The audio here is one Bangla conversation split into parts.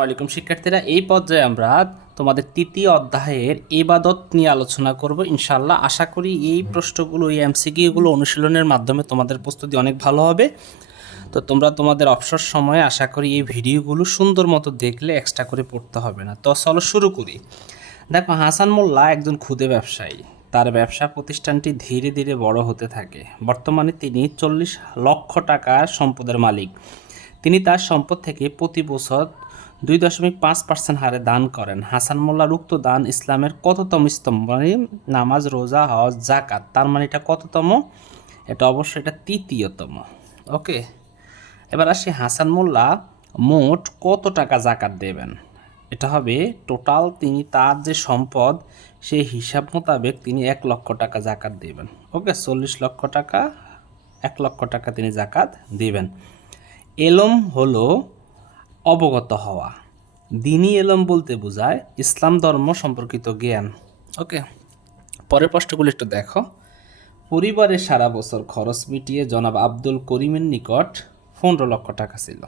ওয়ালাইকুম শিক্ষার্থীরা, এই পর্যায়ে আমরা তোমাদের তৃতীয় অধ্যায়ের এবাদত নিয়ে আলোচনা করব। ইনশাল্লাহ আশা করি এই প্রশ্নগুলো, এই এমসিকিউগুলো অনুশীলনের মাধ্যমে তোমাদের প্রস্তুতি অনেক ভালো হবে। তো তোমরা তোমাদের অবসর সময়ে আশা করি এই ভিডিওগুলো সুন্দর মতো দেখলে এক্সট্রা করে পড়তে হবে না। তো চলো শুরু করি। দেখো, হাসান মোল্লা একজন ক্ষুদে ব্যবসায়ী। তার ব্যবসা প্রতিষ্ঠানটি ধীরে ধীরে বড় হতে থাকে। বর্তমানে তিনি চল্লিশ লক্ষ টাকার সম্পদের মালিক। তিনি তার সম্পদ থেকে প্রতি বছর দুই দশমিক পাঁচ পার্সেন্ট হারে দান করেন। হাসান মোল্লার উক্ত দান ইসলামের কততম স্তম্ভ? মানে নামাজ, রোজা, হজ জাকাত তার মানে এটা কততম? এটা অবশ্যই এটা তৃতীয়তম। ওকে? এবার আসি হাসান মোল্লা মোট কত টাকা জাকাত দেবেন? এটা হবে টোটাল তিনি তার যে সম্পদ, সেই হিসাব মোতাবেক তিনি এক লক্ষ টাকা জাকাত দেবেন। ওকে? চল্লিশ লক্ষ টাকা, এক লক্ষ টাকা তিনি জাকাত দেবেন। এলম হলো অবগত হওয়া। দিনী এলম বলতে বোঝায় ইসলাম ধর্ম সম্পর্কিত জ্ঞান। ওকে, পরের প্রশ্নগুলো একটু দেখো। পরিবারের সারা বছর খরচ মিটিয়ে জনাব আব্দুল করিমের নিকট পনেরো লক্ষ টাকা ছিল।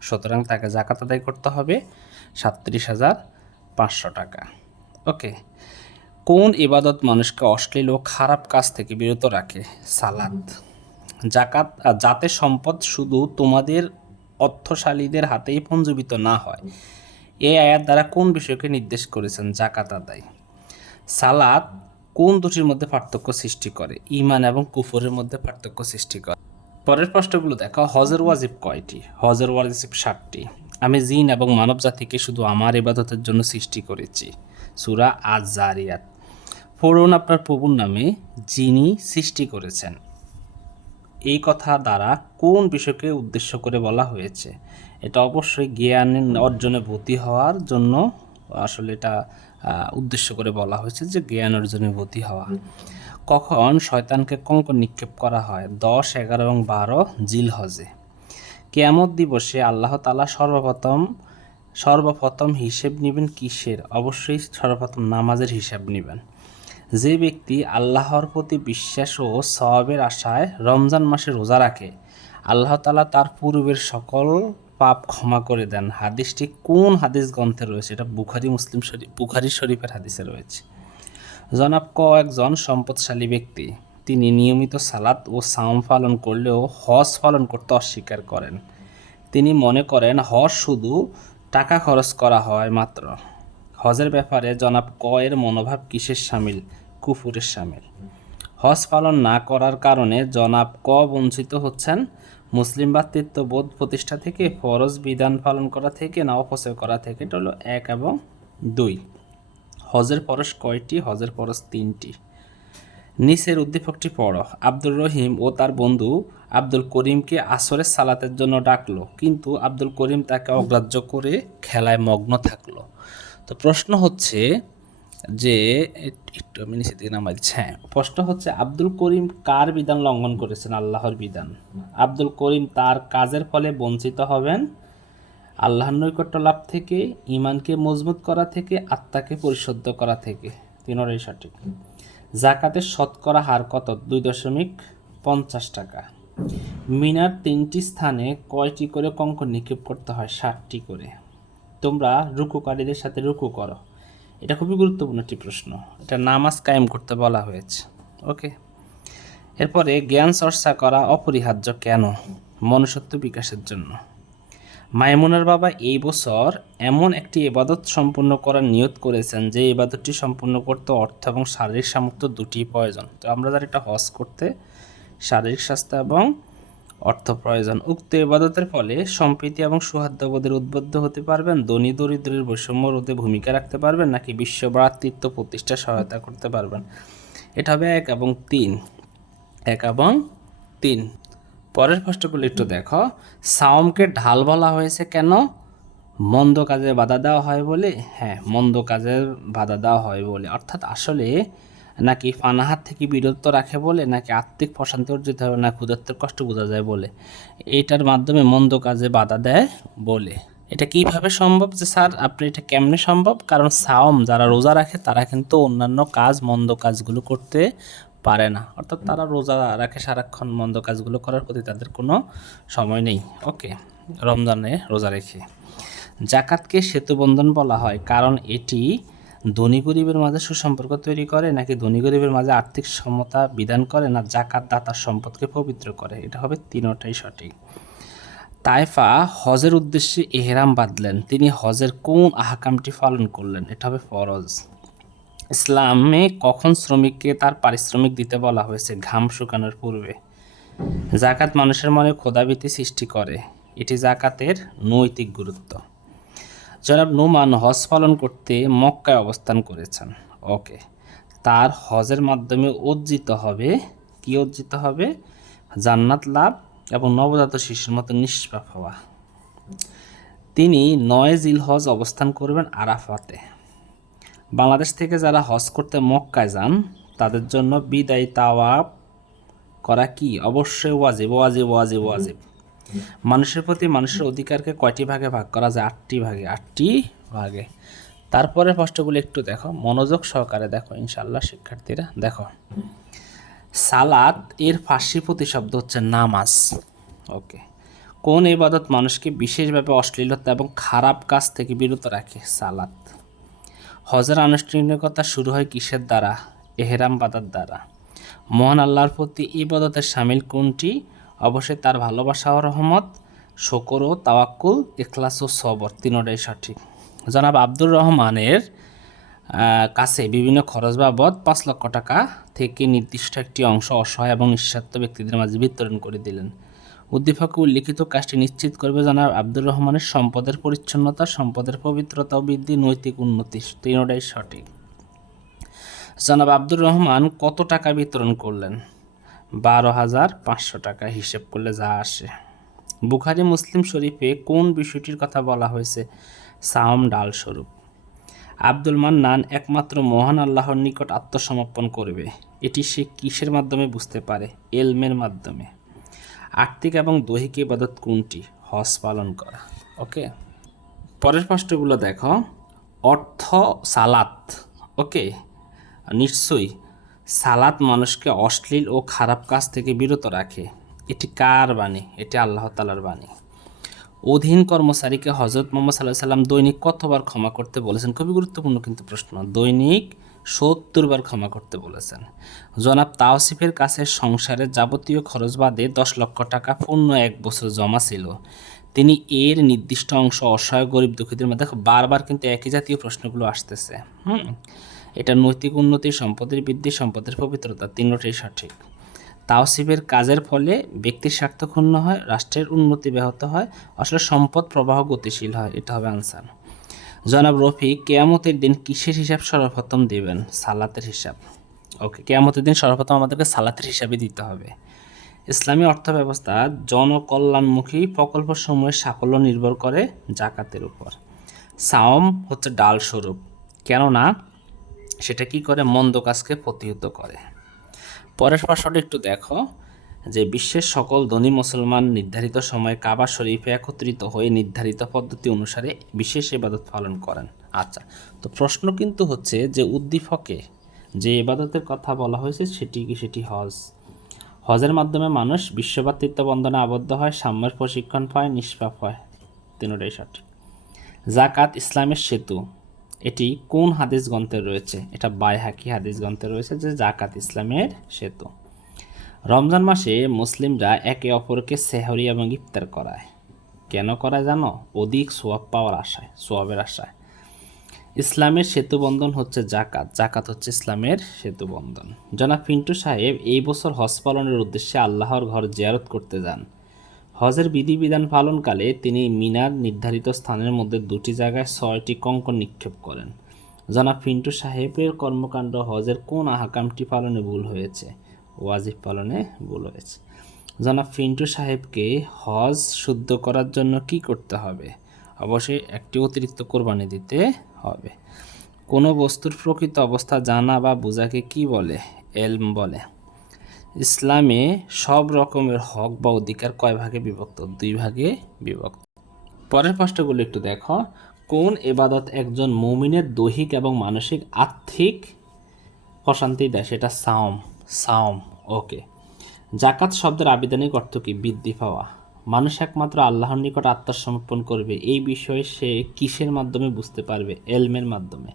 সুতরাং তাকে জাকাত আদায় করতে হবে সাতত্রিশ হাজার পাঁচশো টাকা। ওকে, কোন ইবাদত মানুষকে অশ্লীল ও খারাপ কাজ থেকে বিরত রাখে? সালাদ জাকাত যাতে সম্পদ শুধু তোমাদের অর্থশালীদের হাতেই পঞ্জীবিত না হয়। এই আয়াত দ্বারা কোন বিষয়কে নির্দেশ করেছেন? জাকাত আদায়। সালাদ কোন দুটির মধ্যে পার্থক্য সৃষ্টি করে? ইমান এবং কুফরের মধ্যে পার্থক্য সৃষ্টি করে। পরের প্রশ্নগুলো দেখো, হজর ওয়াজিব কয়টি? হজর ওয়াজিব ষাটটি আমি জিন এবং মানব জাতিকে শুধু আমার ইবাদতের জন্য সৃষ্টি করেছি। সুরা আজ জারিয়াত পড়ুন আপনার প্রভুর নামে যিনি সৃষ্টি করেছেন। এই কথা দ্বারা কোন বিষয়কে উদ্দেশ্য করে বলা হয়েছে? এটা অবশ্যই জ্ঞান অর্জনে ভর্তি হওয়ার জন্য আসলে এটা উদ্দেশ্য করে বলা হয়েছে যে জ্ঞান অর্জনে ভর্তি হওয়া। কখন শয়তানকে কঙ্কর নিক্ষেপ করা হয়? দশ, এগারো এবং বারো জিল হজে কেয়ামত দিবসে আল্লাহ তালা সর্বপ্রথম সর্বপ্রথম হিসেব নেবেন কিসের? অবশ্যই সর্বপ্রথম নামাজের হিসাব নেবেন। যে ব্যক্তি আল্লাহর প্রতি বিশ্বাস ও সওয়াবের আশায় রমজান মাসে রোজা রাখে, আল্লাহ তালা তার পূর্বের সকল পাপ ক্ষমা করে দেন। হাদিসটি কোন হাদিস গ্রন্থে রয়েছে? এটা বুখারি, মুসলিম শরীফ বুখারি শরীফের হাদিসে রয়েছে। জনাব ক একজন সম্পদশালী ব্যক্তি, তিনি নিয়মিত সালাত ও সাম পালন করলেও হজ পালন করতে অস্বীকার করেন। তিনি মনে করেন হজ শুধু টাকা খরচ করা হয় মাত্র। হজের ব্যাপারে জনাব ক এর মনোভাব কিসের সামিল? কুফুরের সামিল। হজ পালন না করার কারণে জনাব ক বঞ্চিত হচ্ছেন। মুসলিম বোধ প্রতিষ্ঠা থেকে, ফরজ বিধান পালন করা থেকে না অপচয় করা থেকে, এটা হলো এক এবং দুই। হজের পরশ কয়টি? হজের পরশ তিনটি। নিচের উদ্দীপকটি পড়। আব্দুর রহিম ও তার বন্ধু আব্দুল করিমকে আসরের সালাতের জন্য ডাকলো, কিন্তু আব্দুল করিম তাকে অগ্রাহ্য করে খেলায় মগ্ন থাকল। তো প্রশ্ন হচ্ছে যে একটু আমি নিচের দিকে নামাই দিচ্ছি। হ্যাঁ প্রশ্ন হচ্ছে, আব্দুল করিম কার বিধান লঙ্ঘন করেছেন? আল্লাহর বিধান। আব্দুল করিম তার কাজের ফলে বঞ্চিত হবেন। আল্লাহর নৈকট্য লাভ থেকে ইমানকে মজবুত করা থেকে, আত্মাকে পরিশুদ্ধ করা থেকে। তিনটাই সঠিক। জাকাতের শতকরা হার কত? দুই দশমিক পঞ্চাশ টাকা। মিনার তিনটি স্থানে কয়টি করে কঙ্কর নিক্ষেপ করতে হয়? ষাটটি করে। তোমরা রুকুকারীদের সাথে রুকু করো। এটা খুবই গুরুত্বপূর্ণ একটি প্রশ্ন। এটা নামাজ কায়েম করতে বলা হয়েছে। ওকে? এরপরে, জ্ঞান চর্চা করা অপরিহার্য কেন? মনুষ্যত্ব বিকাশের জন্য। মাইমুনার বাবা এই বছর এমন একটি ইবাদত সম্পূর্ণ করার নিয়ত করেছেন যে ইবাদতটি সম্পূর্ণ করতে অর্থ এবং শারীরিক সামর্থ্য দুটি প্রয়োজন। তো আমরা যারা এটা হজ করতে, শারীরিক স্বাস্থ্য এবং অর্থ প্রয়োজন। উক্ত ইবাদতের ফলে সম্প্রীতি এবং সৌহার্দ্যবোধের উদ্বুদ্ধ হতে পারবেন, ধনী দরিদ্রের বৈষম্য রোধে ভূমিকা রাখতে পারবেন, নাকি বিশ্ব ভ্রাতৃত্ব প্রতিষ্ঠা সহায়তা করতে পারবেন। এটা হবে এক এবং তিন। এক এবং তিন। পরের প্রশ্নগুলো একটু দেখো। সাওমকে ঢাল বলা হয়েছে কেন? মন্দ কাজে বাধা দেওয়া হয় বলে? হ্যাঁ মন্দ কাজের বাধা দেওয়া হয় বলে। অর্থাৎ আসলে নাকি ফানাহাত থেকে বিরত রাখে বলে, নাকি আত্মিক প্রশান্তি অর্জিত হবে, না ক্ষুধার্তের কষ্ট বোঝা যায় বলে? এইটার মাধ্যমে মন্দ কাজে বাধা দেয় বলে। এটা কীভাবে সম্ভব যে স্যার, আপনি এটা কেমনে সম্ভব? কারণ সাওম যারা রোজা রাখে, তারা কিন্তু অন্যান্য কাজ, মন্দ কাজগুলো করতে পারে না। অর্থাৎ তারা রোজা রাখে সারাক্ষণ, মন্দ কাজগুলো করার প্রতি তাদের কোনো সময় নেই। ওকে, রমজানে রোজা রেখে। জাকাতকে সেতুবন্ধন বলা হয়, কারণ এটি ধনী গরিবের মাঝে সুসম্পর্ক তৈরি করে নাকি ধনী গরিবের মাঝে আর্থিক সমতা বিধান করে না জাকাত দাতার সম্পদকে পবিত্র করে? এটা হবে তিনোটাই সঠিক। তাইফা হজের উদ্দেশ্যে এহরাম বাঁধলেন। তিনি হজের কোন আহকামটি পালন করলেন? এটা হবে ফরজ। ইসলামে কখন শ্রমিককে তার পারিশ্রমিক দিতে বলা হয়েছে? ঘাম শুকানোর পূর্বে। জাকাত মানুষের মনে ক্ষোধাভীতি সৃষ্টি করে। এটি জাকাতের নৈতিক গুরুত্ব। জনাব নুমান হজ পালন করতে মক্কায় অবস্থান করেছেন। ওকে। তার হজের মাধ্যমে অর্জিত হবে। কি অর্জিত হবে? জান্নাত লাভ এবং নবজাত শিশুর মতো নিষ্পাপ হওয়া। তিনি নয় জিল হজ অবস্থান করবেন আরাফাতে। বাংলাদেশ থেকে যারা হজ করতে মক্কায় যান, তাদের জন্য বিদায় তাওয়াব করা কি? অবশ্যই ওয়াজিব ওয়াজিব ওয়াজিব ওয়াজিব। মানুষের প্রতি মানুষের অধিকারকে কয়টি ভাগে ভাগ করা যায়? আটটি ভাগে। আটটি ভাগে। তারপরে প্রশ্নগুলো একটু দেখো। মনোযোগ সহকারে দেখো ইনশাল্লাহ শিক্ষার্থীরা। দেখো। সালাত এর ফার্সি প্রতিশব্দ হচ্ছে নামাজ। ওকে। কোন ইবাদত মানুষকে বিশেষভাবে অশ্লীলতা এবং খারাপ কাজ থেকে বিরত রাখে? সালাত। হজের আনুষ্ঠানিকতা শুরু হয় কিসের দ্বারা? এহেরাম বাদার দ্বারা। মহান আল্লাহর প্রতি ইবাদতের সামিল কোনটি? অবশ্যই তার ভালোবাসা ও রহমত, শকর ও তাওয়াক্কুল, ইখলাস ও সবর তিনোটাই সঠিক। জনাব আব্দুর রহমানের কাছে বিভিন্ন খরচ বাবদ পাঁচ লক্ষ টাকা থেকে নির্দিষ্ট একটি অংশ অসহায় এবং নিঃস্বার্থ ব্যক্তিদের মাঝে বিতরণ করে দিলেন। উদ্দীপকে উল্লিখিত কাজটি নিশ্চিত করবে জনাব আব্দুর রহমানের সম্পদের পরিচ্ছন্নতা, সম্পদের পবিত্রতা ও বৃদ্ধি নৈতিক উন্নতি। তিনটাই সঠিক। জনাব আব্দুর রহমান কত টাকা বিতরণ করলেন? বারো হাজার পাঁচশো টাকা হিসেব করলে যা আসে। বুখারি মুসলিম শরীফে কোন বিষয়টির কথা বলা হয়েছে? সাওম ডাল স্বরূপ আব্দুল মান্নান একমাত্র মহান আল্লাহর নিকট আত্মসমর্পণ করবে। এটি সে কিসের মাধ্যমে বুঝতে পারে? এলমের মাধ্যমে। আর্থিক এবং দৈহিক ইবাদত কোনটি? হজ পালন করা। ওকে? পরের প্রশ্নগুলো দেখো। অর্থ সালাত। ওকে? নিশ্চয়ই। সালাত মানুষকে অশ্লীল ও খারাপ কাজ থেকে বিরত রাখে। এটি কার বাণী? এটি আল্লাহ তালার বাণী। অধীন কর্মচারীকে হজরত মোহাম্মদ সাল্লাহ সাল্লাম দৈনিক কতবার ক্ষমা করতে বলেছেন? খুবই গুরুত্বপূর্ণ কিন্তু প্রশ্ন। দৈনিক সত্তর বার ক্ষমা করতে বলেছেন। জনাব তাওসিফের কাছে সংসারের যাবতীয় খরচ বাদে দশ লক্ষ টাকা পূর্ণ এক বছর জমা ছিল। তিনি এর নির্দিষ্ট অংশ অসহায়, গরিব, দুঃখীদের মধ্যে বারবার কিন্তু একই জাতীয় প্রশ্নগুলো আসতেছে। হুম? এটা নৈতিক উন্নতি, সম্পদের বৃদ্ধি, সম্পদের পবিত্রতা তিনটাই সঠিক। তাওসিফের কাজের ফলে ব্যক্তির স্বার্থ ক্ষুণ্ণ হয়, রাষ্ট্রের উন্নতি ব্যাহত হয়, আসলে সম্পদ প্রবাহ গতিশীল হয়, এটা হবে আনসার। জনাব রফিক, কেয়ামতের দিন কিসের হিসাব সর্বপ্রথম দেবেন? সালাতের হিসাব। ওকে, কেয়ামতের দিন সর্বপ্রথম আমাদেরকে সালাতের হিসাবে দিতে হবে। ইসলামী অর্থব্যবস্থা জনকল্যাণমুখী প্রকল্প প্রকল্পসমূহের সাফল্য নির্ভর করে জাকাতের উপর। সাওম হচ্ছে ডাল স্বরূপ। কেননা সেটা কি করে? মন্দ কাজকে প্রতিহত করে। পরের প্রশ্নটা একটু দেখো, যে বিশ্বের সকল ধনী মুসলমান নির্ধারিত সময়ে কাবা শরীফে একত্রিত হয়ে নির্ধারিত পদ্ধতি অনুসারে বিশেষ ইবাদত পালন করেন। আচ্ছা তো প্রশ্ন কিন্তু হচ্ছে যে উদ্দীপকে যে ইবাদতের কথা বলা হয়েছে সেটি কি সেটি হজ? হজের মাধ্যমে মানুষ বিশ্বভাতৃত্ব বন্ধনে আবদ্ধ হয়, সাম্যের প্রশিক্ষণ পায়, নিষ্পাপ হয়। তিনটাই সঠিক। জাকাত ইসলামের সেতু। এটি কোন হাদিস গ্রন্থে রয়েছে? এটা বাইহাকি হাদিস গ্রন্থে রয়েছে যে জাকাত ইসলামের সেতু। রমজান মাসে মুসলিমরা একে অপরকে সেহরি এবং ইফতার করায়। কেন করায় জানো? অধিক সোয়াব পাওয়ার আশায়, সোয়াবের আশায়। ইসলামের সেতু বন্ধন হচ্ছে জাকাত জাকাত হচ্ছে ইসলামের সেতু বন্ধন জনাব পিন্টু সাহেব এই বছর হজ পালনের উদ্দেশ্যে আল্লাহর ঘর জিয়ারত করতে যান। হজের বিধিবিধান পালনকালে তিনি মিনার নির্ধারিত স্থানের মধ্যে দুটি জায়গায় ছয়টি কঙ্কন নিক্ষেপ করেন। জনাব পিন্টু সাহেবের কর্মকাণ্ড হজের কোন আহকামটি পালনে ভুল হয়েছে? ওয়াজিব পালনে ভুল হয়েছে। জনাব পিন্টু সাহেবকে হজ শুদ্ধ করার জন্য কি করতে হবে? অবশ্যই একটি অতিরিক্ত কোরবানি দিতে হবে। কোনো বস্তুর প্রকৃত অবস্থা জানা বা বোঝাকে কি বলে? এলম বলে। ইসলামে সব রকমের হক বা অধিকার কয় ভাগে বিভক্ত? দুই ভাগে বিভক্ত। পরের প্রশ্নগুলো একটু দেখো। কোন এবাদত একজন মৌমিনের দৈহিক এবং মানসিক আর্থিক প্রশান্তি দেয়? সেটা সাওম। সাওম। ওকে। জাকাত শব্দের আবিধানিক অর্থ কি? বৃদ্ধি পাওয়া। মানুষ একমাত্র আল্লাহর নিকট আত্মসমর্পণ করবে। এই বিষয়ে সে কিসের মাধ্যমে বুঝতে পারবে? এলমের মাধ্যমে।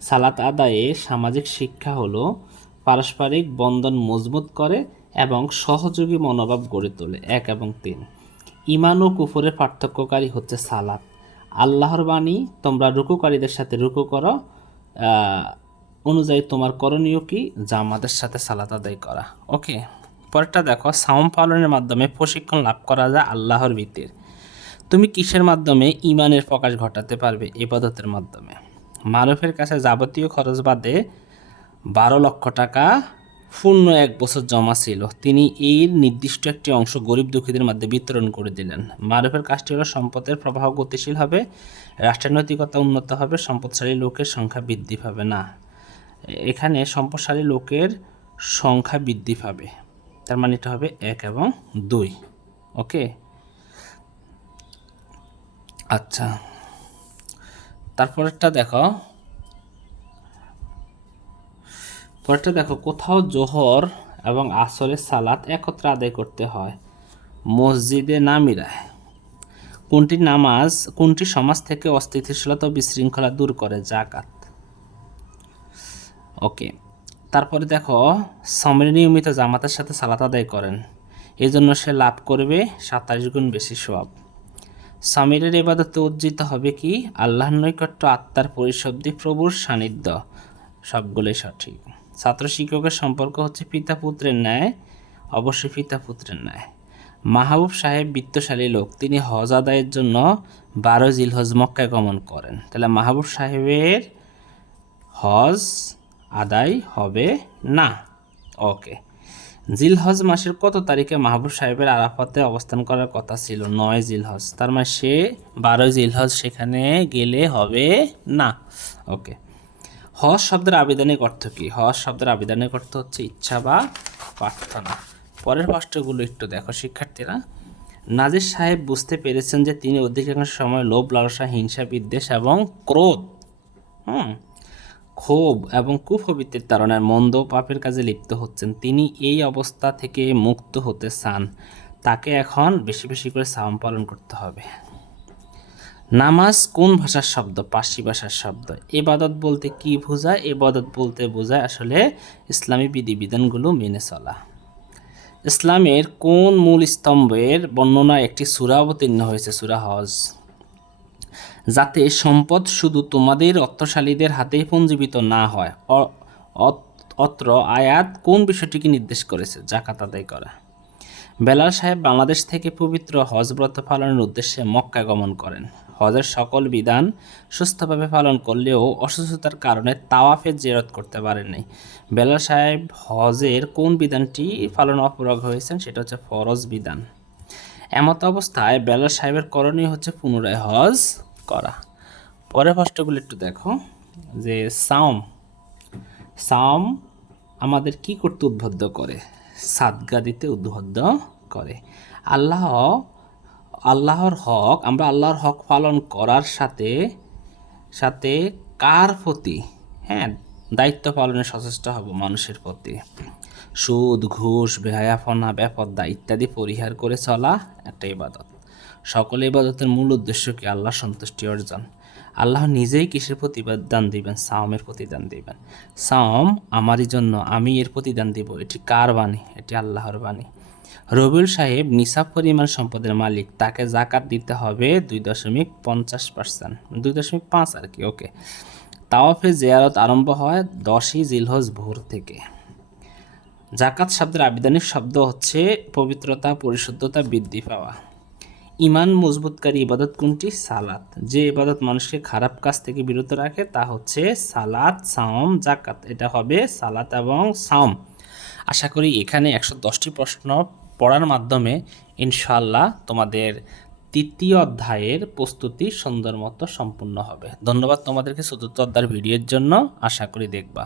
সালাত আদায়ে সামাজিক শিক্ষা হলো পারস্পরিক বন্ধন মজবুত করে এবং সহযোগী মনোভাব গড়ে তোলে, এক এবং তিন। ইমান ও কুফরের পার্থক্যকারী হচ্ছে সালাত। আল্লাহর বাণী, তোমরা রুকুকারীদের সাথে রুকু করো অনুযায়ী তোমার করণীয় কি? জামাতের সাথে সালাত আদায় করা। ওকে, পরেরটা দেখো, সাওম পালনের মাধ্যমে প্রশিক্ষণ লাভ করা যায় আল্লাহর ভিত্তির। তুমি কিসের মাধ্যমে ইমানের প্রকাশ ঘটাতে পারবে ইবাদতের মাধ্যমে? মারুফের কাছে যাবতীয় খরচ বাদে বারো লক্ষ টাকা পূর্ণ এক বছর জমা ছিল। তিনি এর নির্দিষ্ট একটি অংশ গরিব দুঃখীদের মধ্যে বিতরণ করে দিলেন। মারুফের কাজটি হলো সম্পদের প্রবাহ গতিশীল হবে রাষ্ট্রের নৈতিকতা উন্নত হবে, সম্পদশালী লোকের সংখ্যা বৃদ্ধি পাবে না। এখানে সম্পদশালী লোকের সংখ্যা বৃদ্ধি পাবে, তার মানে এটা হবে এক এবং দুই। ওকে? আচ্ছা তারপরেরটা দেখো। পরেরটা দেখো, কোথাও জোহর এবং আসরের সালাত একত্রে আদায় করতে হয়। মসজিদে না মিলায়। কোনটি নামাজ, কোনটি সমাজ থেকে অস্থিতিশীলতা বিশৃঙ্খলা দূর করে? জাকাত। ওকে। তারপরে দেখো, সমরে নিয়মিত জামাতের সাথে সালাত আদায় করেন। এই জন্য সে লাভ করবে সাতাশ গুণ বেশি সব সামিরের এবাদতে উজ্জিত হবে কি? আল্লাহর নৈকট্য, আত্মার পরিশব্দি প্রভুর সান্নিধ্য। সবগুলোই সঠিক। ছাত্র শিক্ষকের সম্পর্ক হচ্ছে পিতা পুত্রের ন্যায়, অবশ্যই পিতা পুত্রের ন্যায়। মাহবুব সাহেব বিত্তশালী লোক, তিনি হজ আদায়ের জন্য বারো জিলহজ মক্কায় গমন করেন। তাহলে মাহবুব সাহেবের হজ আদায় হবে না? ওকে। জিলহজ মাসের কত তারিখে মাহবুব সাহেবের আরাফাতে অবস্থান করার কথা ছিল? নয় জিলহজ। তার মানে সে বারোই জিলহজ সেখানে গেলে হবে না। ওকে। হজ শব্দের আবেদনিক অর্থ কী? হজ শব্দের আবেদনিক অর্থ হচ্ছে ইচ্ছা বা প্রার্থনা। পরের প্রশ্নগুলো একটু দেখো, শিক্ষার্থীরা। নাজির সাহেব বুঝতে পেরেছেন যে তিনি অধিকাংশ সময় লোভ, লালসা, হিংসা, বিদ্বেষ এবং ক্রোধ, হুম, ক্ষোভ এবং কুপ্রবৃত্তির তারণের মন্দ পাপের কাজে লিপ্ত হচ্ছেন। তিনি এই অবস্থা থেকে মুক্ত হতে চান। তাকে এখন বেশি বেশি করে সাম পালন করতে হবে। নামাজ কোন ভাষার শব্দ? পার্সি ভাষার শব্দ। এবাদত বলতে কি বোঝায়? এবাদত বলতে বোঝায় আসলে ইসলামী বিধিবিধানগুলো মেনে চলা। ইসলামের কোন মূল স্তম্ভের বর্ণনা একটি সূরা অবতীর্ণ হয়েছে? সূরা হজ। যাতে সম্পদ শুধু তোমাদের অর্থশালীদের হাতেই পঞ্জীবিত না হয়। অত্র আয়াত কোন বিষয়টিকে নির্দেশ করেছে? জাকাত আদায় করা। বেলাল সাহেব বাংলাদেশ থেকে পবিত্র হজ ব্রত পালনের উদ্দেশ্যে মক্কা গমন করেন। হজের সকল বিধান সুস্থভাবে পালন করলেও অসুস্থতার কারণে তাওয়াফের জেরত করতে পারেননি। বেলাল সাহেব হজের কোন বিধানটি পালন অপরাগ হয়েছেন সেটা হচ্ছে ফরজ বিধান। এমত অবস্থায় বেলাল সাহেবের করণীয় হচ্ছে পুনরায় হজ করা। পরের প্রশ্নগুলো একটু দেখো, যে সাওম সাম আমাদের কি করতে উদ্বুদ্ধ করে? সাদগা দিতে উদ্বুদ্ধ করে। আল্লাহ আল্লাহর হক, আমরা আল্লাহর হক পালন করার সাথে সাথে কার প্রতি? হ্যাঁ দায়িত্ব পালনে সচেষ্ট হব মানুষের প্রতি। সুদ, ঘুষ বেহায়াফনা বেপদ্দা ইত্যাদি পরিহার করে চলা একটা ইবাদত। সকল ইবাদতের মূল উদ্দেশ্য কি? আল্লাহ সন্তুষ্টি অর্জন। আল্লাহ নিজেই কিসের প্রতিদান দিবেন? সাওমের প্রতিদান দিবেন। সাওম, আমারই জন্য আমি এর প্রতিদান দিব। এটি কার বাণী? এটি আল্লাহর বাণী। রবিউল সাহেব নিসাব পরিমাণ সম্পদের মালিক, তাকে জাকাত দিতে হবে দুই দশমিক পঞ্চাশ পার্সেন্ট, দুই দশমিক পাঁচ আর কি, ওকে। তাওয়াফে জিয়ারত আরম্ভ হয় দশই জিলহজ ভোর থেকে। জাকাত শব্দের আবিধানিক শব্দ হচ্ছে পবিত্রতা, পরিশুদ্ধতা, বৃদ্ধি পাওয়া। ইমান মজবুতকারী ইবাদত কোনটি? সালাত। যে ইবাদত মানুষকে খারাপ কাজ থেকে বিরত রাখে তা হচ্ছে সালাত, সাওম, জাকাত। এটা হবে সালাত এবং সাওম। আশা করি এখানে একশো দশটি প্রশ্ন পড়ার মাধ্যমে ইনশাল্লাহ তোমাদের তৃতীয় অধ্যায়ের প্রস্তুতি সুন্দর মতো সম্পূর্ণ হবে। ধন্যবাদ তোমাদেরকে চতুর্থ অধ্যায়ের ভিডিওর জন্য। আশা করি দেখবা।